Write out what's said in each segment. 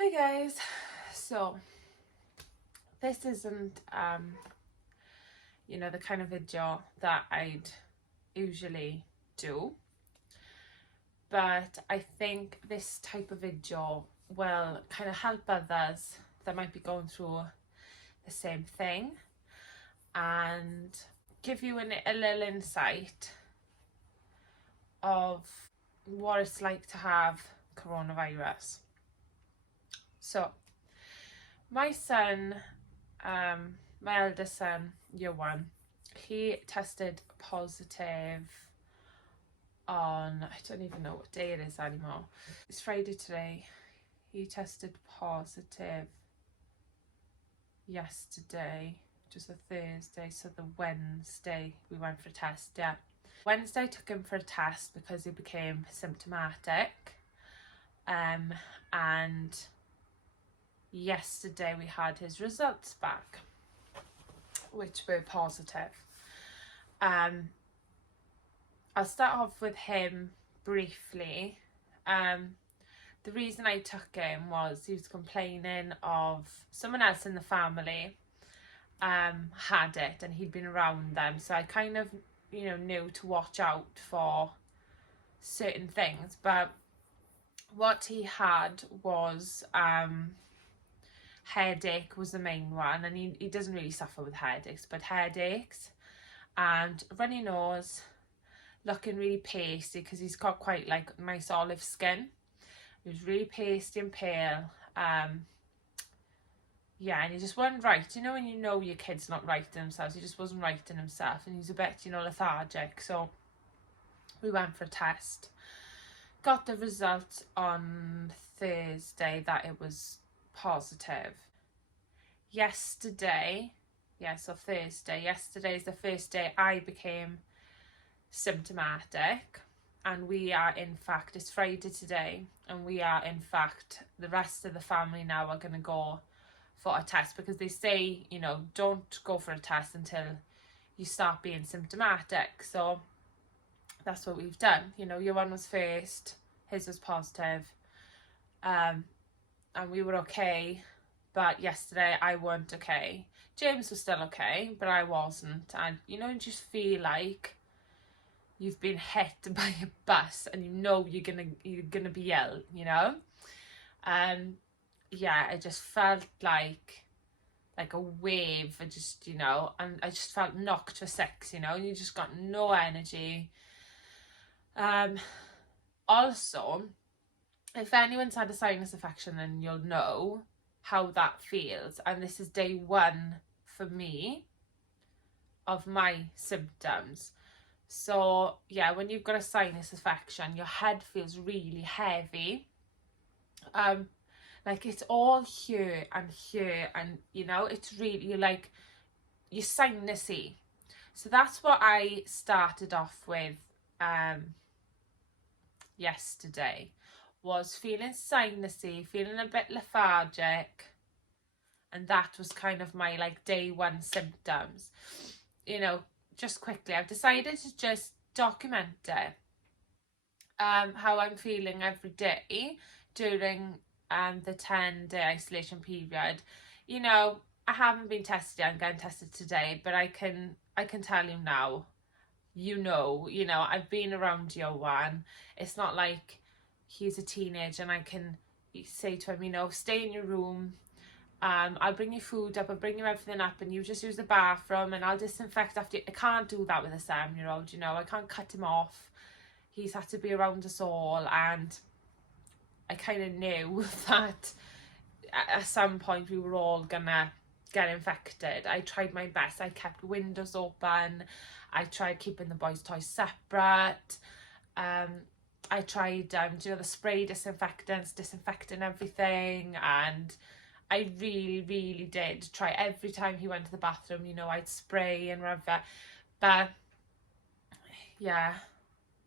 Hi guys, so this isn't the kind of video that I'd usually do, but I think this type of video will kind of help others that might be going through the same thing and give you a little insight of what it's like to have coronavirus. So my son, my eldest son, year one, he tested positive on, I don't even know what day it is anymore. It's Friday today. He tested positive yesterday, which was a Thursday, so the Wednesday we went for a test, yeah. Wednesday I took him for a test because he became symptomatic, and yesterday we had his results back, which were positive. I'll start off with him briefly. The reason I took him was he was complaining of someone else in the family had it, and he'd been around them, so I kind of knew to watch out for certain things. But what he had was headache was the main one, and he doesn't really suffer with headaches, but headaches and runny nose, looking really pasty because he's got quite like nice olive skin. He was really pasty and pale, yeah, and he just wasn't right. When your kid's not right in themselves, he just wasn't right in himself, and he's a bit lethargic. So we went for a test, got the results on Thursday that it was positive. Yesterday, so Thursday, yesterday is the first day I became symptomatic, and we are, in fact, it's Friday today, and we are, in fact, the rest of the family now are going to go for a test, because they say, don't go for a test until you start being symptomatic. So that's what we've done. Your one was first, his was positive, and we were okay, but yesterday I weren't okay. James was still okay, but I wasn't. And you just feel like you've been hit by a bus, and you're gonna be ill. Yeah, I just felt like a wave. I just and I just felt knocked for six. And you just got no energy. Also, if anyone's had a sinus infection, then you'll know how that feels. And this is day one for me of my symptoms. So yeah, when you've got a sinus infection, your head feels really heavy. Like it's all here, and it's really like you're sinusy. So that's what I started off with yesterday, was feeling sinusy, feeling a bit lethargic, and that was kind of my day one symptoms. Just quickly, I've decided to just document it, how I'm feeling every day during the 10-day isolation period. I haven't been tested yet. I'm getting tested today, but I can tell you now, I've been around year one. It's not like he's a teenager and I can say to him, stay in your room, I'll bring you food up, I'll bring you everything up, and you just use the bathroom, and I'll disinfect after you. I can't do that with a 7-year-old. I can't cut him off. He's had to be around us all, and I kind of knew that at some point we were all gonna get infected. I tried my best. I kept windows open. I tried keeping the boys' toys separate. I tried, the spray disinfectants, disinfecting everything, and I really, really did try. Every time he went to the bathroom, I'd spray and whatever. But yeah,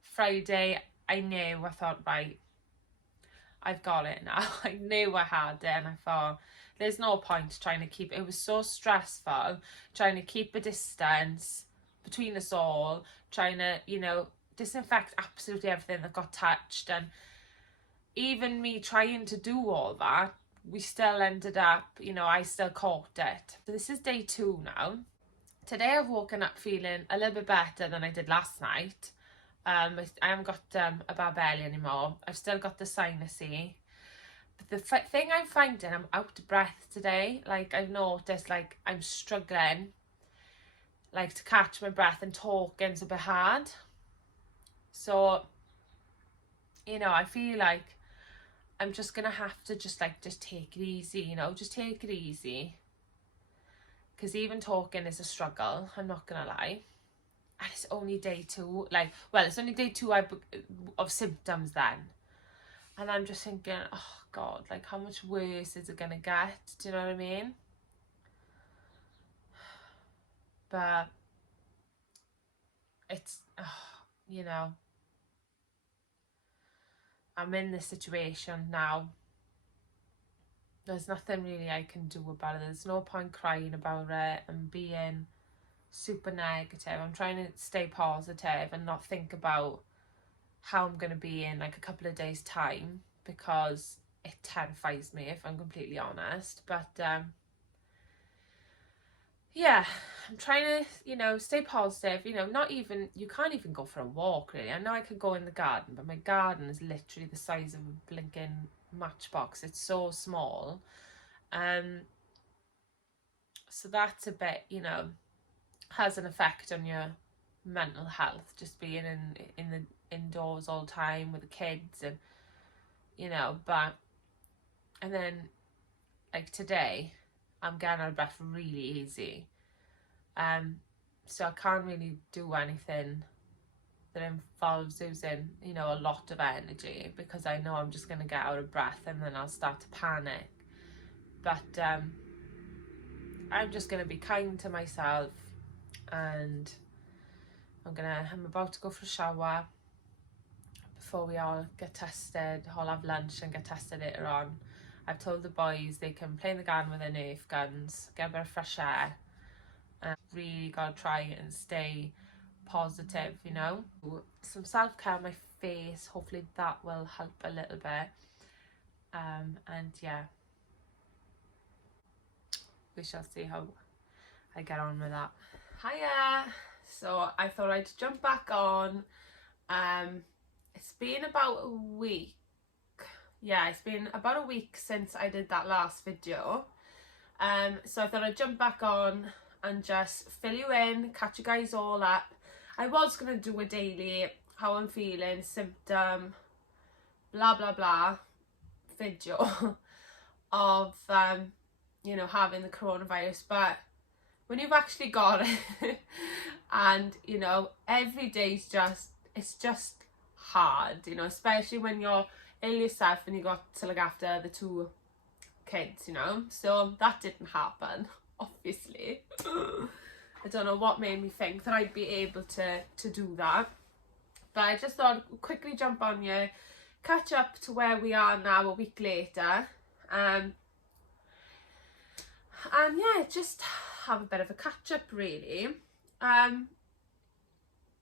Friday, I thought, right, I've got it now. I knew I had it, and I thought, there's no point trying to keep it. It was so stressful trying to keep a distance between us all, trying to, disinfect absolutely everything that got touched. And even me trying to do all that we still ended up, you know, I still caught it. So this is day 2 now. Today I've woken up feeling a little bit better than I did last night. I haven't got a bad belly anymore. I've still got the sinusy. But the thing I'm finding, I'm out of breath today. Like, I've noticed, like, I'm struggling, like, to catch my breath, and talking's a bit hard. So, you know, I feel like I'm just gonna have to just take it easy, you know, just take it easy. Because even talking is a struggle, I'm not gonna lie. And it's only day 2, like, well, it's only day 2 of symptoms then. And I'm just thinking, oh God, like, how much worse is it gonna get? Do you know what I mean? But it's, you know, I'm in this situation now. There's nothing really I can do about it. There's no point crying about it and being super negative. I'm trying to stay positive and not think about how I'm going to be in like a couple of days' time, because it terrifies me, if I'm completely honest. But yeah, I'm trying to, you know, stay positive. You know, not even, you can't even go for a walk really. I know I could go in the garden, but my garden is literally the size of a blinking matchbox. It's so small. So that's a bit, you know, has an effect on your mental health, just being in the indoors all the time with the kids, and you know. But and then like today I'm getting out of breath really easy, so I can't really do anything that involves using, you know, a lot of energy, because I know I'm just going to get out of breath and then I'll start to panic. But I'm just going to be kind to myself, and I'm about to go for a shower before we all get tested. I'll have lunch and get tested later on. I've told the boys they can play in the garden with their Nerf guns, get a bit of fresh air, and really gotta try and stay positive, you know. Some self-care on my face, hopefully that will help a little bit. And yeah, we shall see how I get on with that. Hiya! So I thought I'd jump back on. It's been about a week. Yeah, it's been about a week since I did that last video. So I thought I'd jump back on and just fill you in, catch you guys all up. I was going to do a daily how I'm feeling, symptom, blah blah blah video of you know, having the coronavirus. But when you've actually got it and you know, every day's just, it's just hard, you know, especially when you're ill yourself and you got to look after the 2 kids, you know. So that didn't happen, obviously. I don't know what made me think that I'd be able to do that, but I just thought I'd quickly jump on you, catch up to where we are now a week later, and yeah, just have a bit of a catch up really.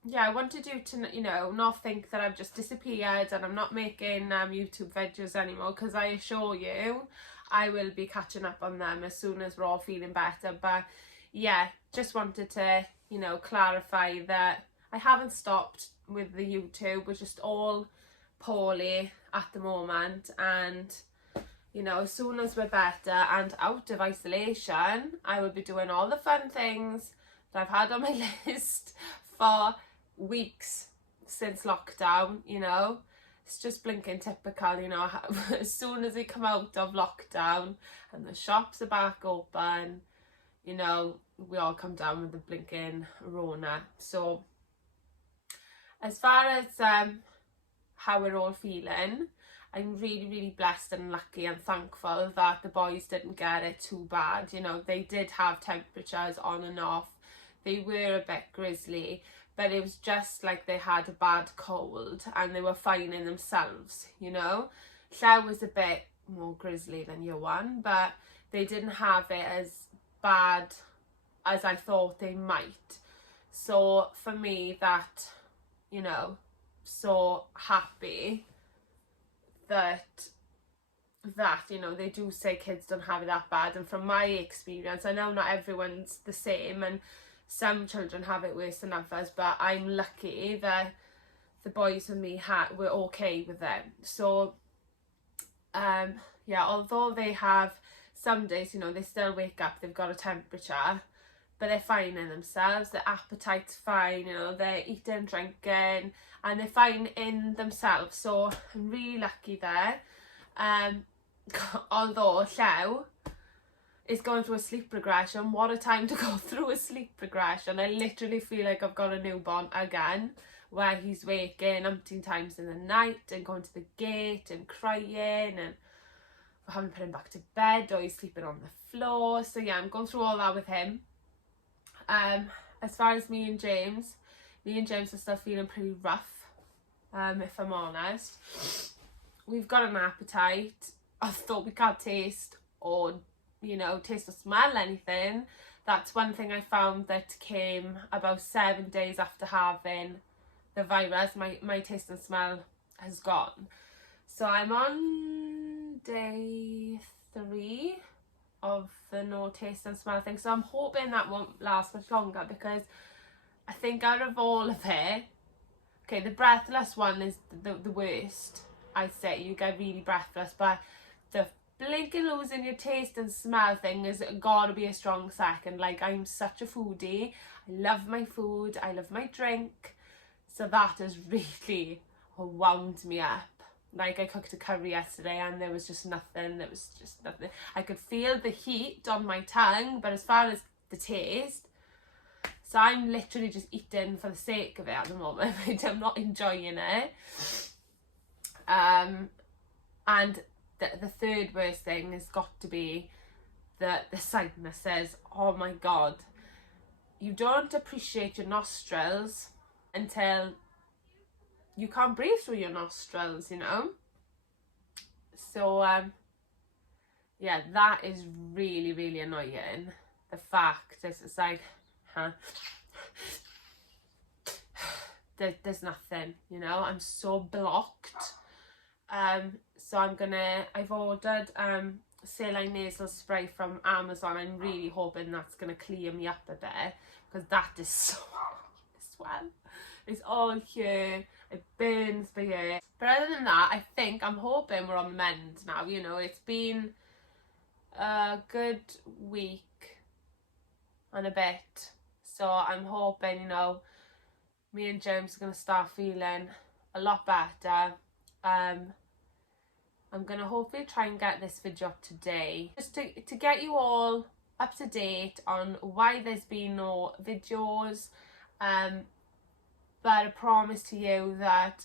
Yeah, I wanted you to, you know, not think that I've just disappeared and I'm not making YouTube videos anymore, because I assure you I will be catching up on them as soon as we're all feeling better. But yeah, just wanted to, you know, clarify that I haven't stopped with the YouTube. We're just all poorly at the moment, and you know, as soon as we're better and out of isolation, I will be doing all the fun things that I've had on my list for weeks since lockdown, you know. It's just blinking typical, you know. As soon as we come out of lockdown and the shops are back open, you know, we all come down with the blinking Rona. So as far as how we're all feeling, I'm really, really blessed and lucky and thankful that the boys didn't get it too bad. You know, they did have temperatures on and off. They were a bit grizzly, but it was just like they had a bad cold and they were fine in themselves, you know. Lle was a bit more grizzly than Johan, but they didn't have it as bad as I thought they might. So for me, that, you know, so happy that that, you know, they do say kids don't have it that bad, and from my experience, I know not everyone's the same, and some children have it worse than others, but I'm lucky that the boys with me were okay with them. So yeah, although they have some days, you know, they still wake up, they've got a temperature, but they're fine in themselves, their appetite's fine, you know, they're eating, drinking, and they're fine in themselves. So I'm really lucky there. Although Llew is going through a sleep regression, what a time to go through a sleep regression. I literally feel like I've got a newborn again, where he's waking umpteen times in the night and going to the gate and crying, and I haven't put him back to bed, or he's sleeping on the floor. So yeah, I'm going through all that with him. As far as me and James are still feeling pretty rough, if I'm honest. We've got an appetite, although we can't taste or, you know, taste or smell anything. That's one thing I found that came about 7 days after having the virus. My taste and smell has gone. So I'm on day 3 of the no taste and smell thing. So I'm hoping that won't last much longer, because I think out of all of it, okay, the breathless one is the worst. I say you get really breathless, but the blinking losing your taste and smell thing has got to be a strong second. Like, I'm such a foodie. I love my food. I love my drink. So that has really wound me up. Like, I cooked a curry yesterday and there was just nothing. There was just nothing. I could feel the heat on my tongue, but as far as the taste, so I'm literally just eating for the sake of it at the moment. I'm not enjoying it. And the third worst thing has got to be the sinuses. Oh my God. You don't appreciate your nostrils until you can't breathe through your nostrils, you know? So, yeah, that is really, really annoying. The fact is, it's like, there's nothing, you know? I'm so blocked. So I've ordered saline nasal spray from Amazon. I'm really hoping that's gonna clear me up a bit, because that is so as well. It's all here, it burns the ear. But other than that, I'm hoping we're on the mend now. You know, it's been a good week and a bit, so I'm hoping, you know, me and James are gonna start feeling a lot better. I'm gonna hopefully try and get this video up today, just to get you all up to date on why there's been no videos, but I promise to you that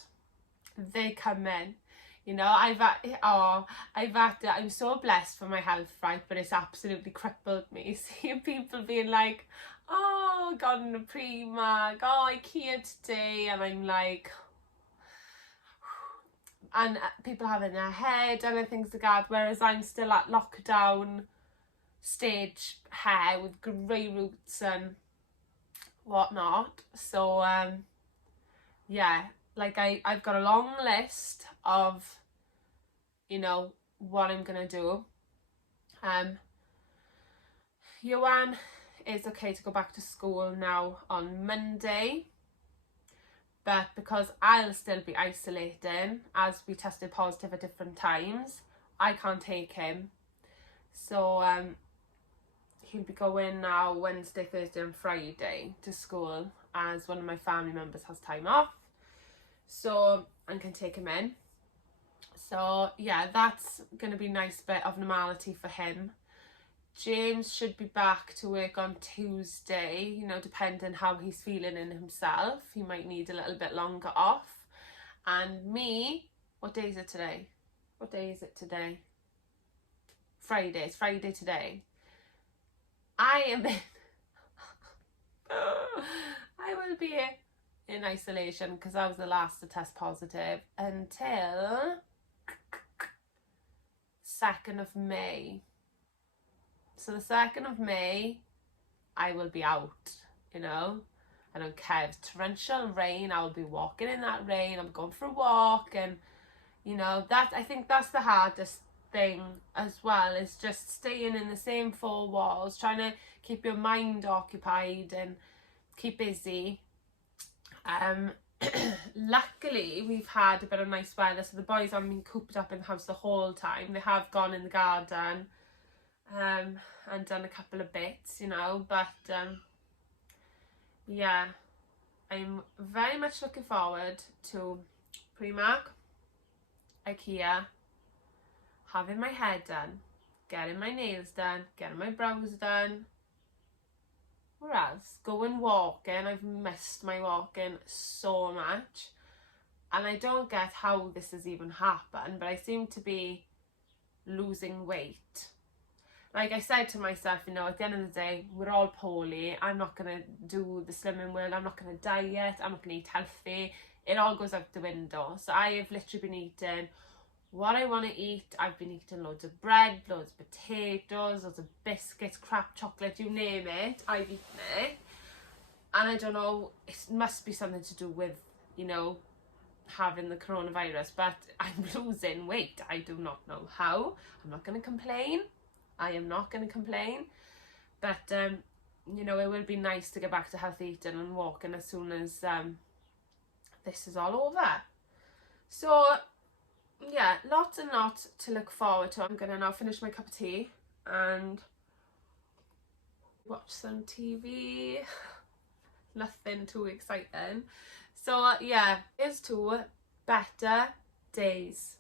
they come in. You know, I'm so blessed for my health, right? But it's absolutely crippled me seeing people being like, oh, got in a pre-mag, oh, IKEA today, and I'm like, and people having their head and things like that, whereas I'm still at lockdown stage hair with grey roots and whatnot. So yeah, like I've got a long list of, you know, what I'm gonna do. Johan is okay to go back to school now on Monday, but because I'll still be isolating as we tested positive at different times, I can't take him. So he'll be going now Wednesday, Thursday and Friday to school, as one of my family members has time off, so I can take him in. So yeah, that's going to be a nice bit of normality for him. James should be back to work on Tuesday, you know, depending how he's feeling in himself. He might need a little bit longer off. And me, what day is it today? What day is it today? Friday. It's Friday today. I am in I will be in isolation because I was the last to test positive until 2nd of May. So the 2nd of May, I will be out, you know. I don't care if it's torrential rain, I will be walking in that rain, I'm going for a walk, and, you know, I think that's the hardest thing as well, is just staying in the same four walls, trying to keep your mind occupied and keep busy. Luckily we've had a bit of nice weather, so the boys haven't been cooped up in the house the whole time. They have gone in the garden and done a couple of bits, you know, but yeah, I'm very much looking forward to Primark, Ikea, having my hair done, getting my nails done, getting my brows done. Where else? Going walking. I've missed my walking so much. And I don't get how this has even happened, but I seem to be losing weight. Like I said to myself, you know, at the end of the day, we're all poorly. I'm not going to do the slimming world. I'm not going to diet. I'm not going to eat healthy. It all goes out the window. So I have literally been eating what I want to eat. I've been eating loads of bread, loads of potatoes, loads of biscuits, crap chocolate, you name it, I've eaten it. And I don't know, it must be something to do with, you know, having the coronavirus, but I'm losing weight. I do not know how. I'm not going to complain. I am not going to complain. But, you know, it will be nice to get back to healthy eating and walking as soon as this is all over. So, yeah, lots and lots to look forward to. I'm going to now finish my cup of tea and watch some TV. Nothing too exciting. So, yeah, here's to better days.